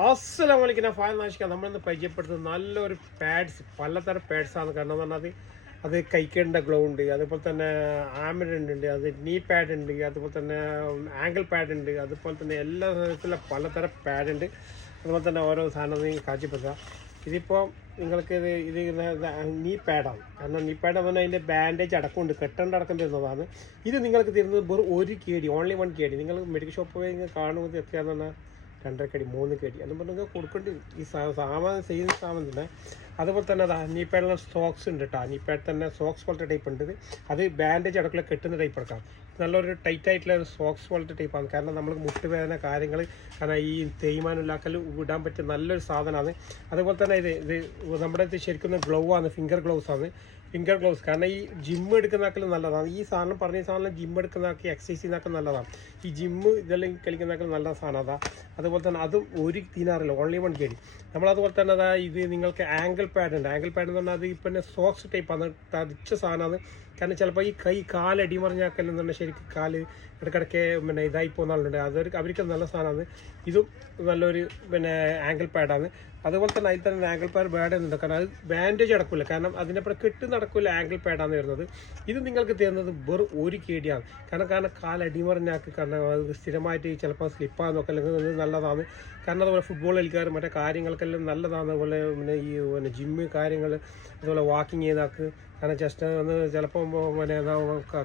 അസ്സലാമലൈക്കും. ഞാൻ ഫാൻ നാഷിക്ക. നമ്മളിന്ന് പരിചയപ്പെടുത്തുന്നത് നല്ലൊരു പാഡ്സ്, പലതരം പാഡ്സാണ്. കാരണം എന്ന് പറഞ്ഞാൽ അത് കൈക്കേണ്ട ഗ്ലൗ ഉണ്ട്, അതുപോലെ തന്നെ ആമിഡ് ഉണ്ട്, അത് നീ പാഡ് ഉണ്ട്, അതുപോലെ തന്നെ ആങ്കിൾ പാഡ് ഉണ്ട്, അതുപോലെ തന്നെ എല്ലാ തരത്തിലുള്ള പലതരം പാഡ് ഉണ്ട്. അതുപോലെ തന്നെ ഓരോ സാധനം കാഴ്ചപ്പെടുത്തുക. ഇതിപ്പോൾ നിങ്ങൾക്ക് ഇത് നീ പാഡാണ്. കാരണം നീ പാഡ് പറഞ്ഞാൽ അതിൻ്റെ ബാൻഡേജ് അടക്കമുണ്ട്, കെട്ടേണ്ട അടക്കം തരുന്നതാണ്. ഇത് നിങ്ങൾക്ക് തരുന്നത് വെറും 1 KD, ഓൺലി 1 KD. നിങ്ങൾ മെഡിക്കൽ ഷോപ്പ് പോയി കാണുന്നത് എത്രയാണെന്ന് പറഞ്ഞാൽ 2.5 KD 3 KD എന്നും പറഞ്ഞാൽ കൊടുക്കേണ്ടി ഈ സാമാനം ചെയ്യുന്ന സാധനം തന്നെ. അതുപോലെ തന്നെ അതാ നീ പാഡിലുള്ള സോക്സ് ഉണ്ട് കേട്ടോ. നീ പാഡ് തന്നെ സോക്സ് പോലത്തെ ടൈപ്പ് ഉണ്ട്. അത് ബാൻഡേജ് അടക്കം കെട്ടുന്ന ടൈപ്പ് എടുക്കാം. നല്ലൊരു ടൈറ്റ് ആയിട്ടുള്ള ഒരു സോക്സ് പോലത്തെ ടൈപ്പാണ്. കാരണം നമ്മൾ മുട്ടുവേദന കാര്യങ്ങൾ, കാരണം ഈ തേയ്മാനുണ്ടാക്കൽ ഇടാൻ പറ്റിയ നല്ലൊരു സാധനമാണ്. അതുപോലെ തന്നെ ഇത് നമ്മുടെ ശരിക്കും ഗ്ലൗ ആണ്, ഫിംഗർ ഗ്ലൗസ് ആണ്. ഫിംഗർ ഗ്ലൗസ് കാരണം ഈ ജിമ്മ് എടുക്കുന്നതാക്കൽ നല്ലതാണ്. ഈ സാധനം പറഞ്ഞ സാധനം ജിമ്മ് എടുക്കുന്നതാക്കി എക്സസൈസ് ചെയ്യുന്നതാക്കൽ നല്ലതാണ്. ഈ ജിമ്മ് ഇതെല്ലാം കളിക്കുന്നതാക്കൽ നല്ല സാധനം അതാ. അതുപോലെ തന്നെ അതും 1 ദിനാറില്ല, ഓൺലി 1 KD. നമ്മളതുപോലെ തന്നെ അതാ ഇത് നിങ്ങൾക്ക് ആങ്കിൾ പാഡ് ഉണ്ട്. ആങ്കിൾ പാഡ് എന്ന് പറഞ്ഞാൽ അത് ഇപ്പം സോക്സ് ടൈപ്പാണ്, തടിച്ച സാധനമാണ്. കാരണം ചിലപ്പോൾ ഈ കാലടി മറിഞ്ഞാക്കലെന്ന് പറഞ്ഞാൽ ശരിക്കും കാല് ഇടയ്ക്കിടയ്ക്ക് ഇതായി പോകുന്ന ആളുണ്ട്. അവർക്ക് നല്ല സാധനമാണ്. ഇതും നല്ലൊരു ആങ്കിൾ പാഡാണ്. അതുപോലെ തന്നെ അതിൽ തന്നെ ആങ്കിൾ പാഡ് ഉണ്ട്. കാരണം അത് ബാൻഡേജ് അടക്കില്ല, കാരണം അതിനപ്പുറം കെട്ട് നടക്കില്ല. ആങ്കിൾ പാഡാണ് വരുന്നത്. ഇത് നിങ്ങൾക്ക് തരുന്നത് വെറും 1 KD ആണ്. കാരണം കാലടിമറിഞ്ഞാക്ക്, കാരണം അത് സ്ഥിരമായിട്ട് ചിലപ്പോൾ സ്ലിപ്പാന്നൊക്കെ അല്ലെങ്കിൽ നല്ലതാണ്. കാരണം അതുപോലെ ഫുട്ബോൾ കളിക്കാർ മറ്റേ കാര്യങ്ങൾക്കെല്ലാം നല്ലതാണ്. അതുപോലെ ഈ ജിമ്മ് കാര്യങ്ങൾ, അതുപോലെ വാക്കിങ് ചെയ്താക്ക്. കാരണം ജസ്റ്റ് ഒന്ന് ചിലപ്പോൾ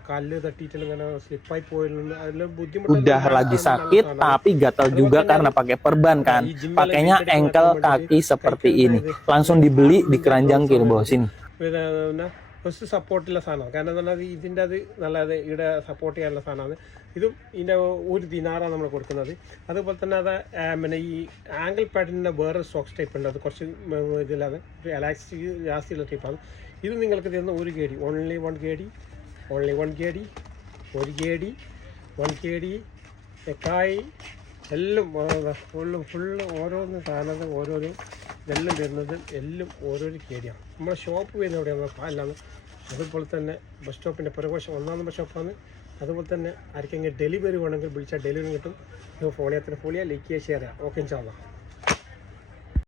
കല്ല് തട്ടിയിട്ട് ഇങ്ങനെ സ്ലിപ്പായി പോയിരുന്നു, അതിൽ ബുദ്ധിമുട്ട്. Udah lagi sakit tapi gatal juga karena pakai perban kan. Pakainya ankle kaki seperti ini. Langsung dibeli di keranjang kiri bawah sini. First സപ്പോർട്ടുള്ള സാധനമാണ്. കാരണം എന്താ പറഞ്ഞാൽ ഇതിൻ്റെ അത് നല്ലത് ഇവിടെ സപ്പോർട്ട് ചെയ്യാനുള്ള സാധനമാണ്. ഇതും ഇതിൻ്റെ 1 ദിനാറാണ് നമ്മൾ കൊടുക്കുന്നത്. അതുപോലെ തന്നെ അത് ഈ ആങ്കിൾ പാഡിൻ്റെ വേറെ സോക്സ് ടൈപ്പ് ഉണ്ട്. അത് കുറച്ച് ഇതിലാണ്, എലാസ്റ്റിക് ജാസ്തിയുള്ള ടൈപ്പാണ്. ഇത് നിങ്ങൾക്ക് തരുന്ന 1 KD, only 1 KD, only 1 KD, 1 KD, 1 KD എക്കായി എല്ലാം ഫുള്ള് ഓരോന്ന് സാധനം ഓരോരോ ഇതെല്ലാം തരുന്നത് എല്ലാം ഓരോരോ KD ആണ്. നമ്മുടെ ഷോപ്പ് വരുന്ന എവിടെയാണ് പാലാണ്. അതുപോലെ തന്നെ ബസ് സ്റ്റോപ്പിൻ്റെ പുറകുവശം 1 നമ്പർ ഷോപ്പാണ്. അതുപോലെ തന്നെ ആർക്കെങ്കിലും ഡെലിവറി വേണമെങ്കിൽ വിളിച്ചാൽ ഡെലിവറി കിട്ടും. ഫോണിൽ ലൈക്ക് ചെയ്യുക, ഷെയർ ചെയ്യുക. ഓക്കെ ഇൻഷാ അല്ലാഹ്.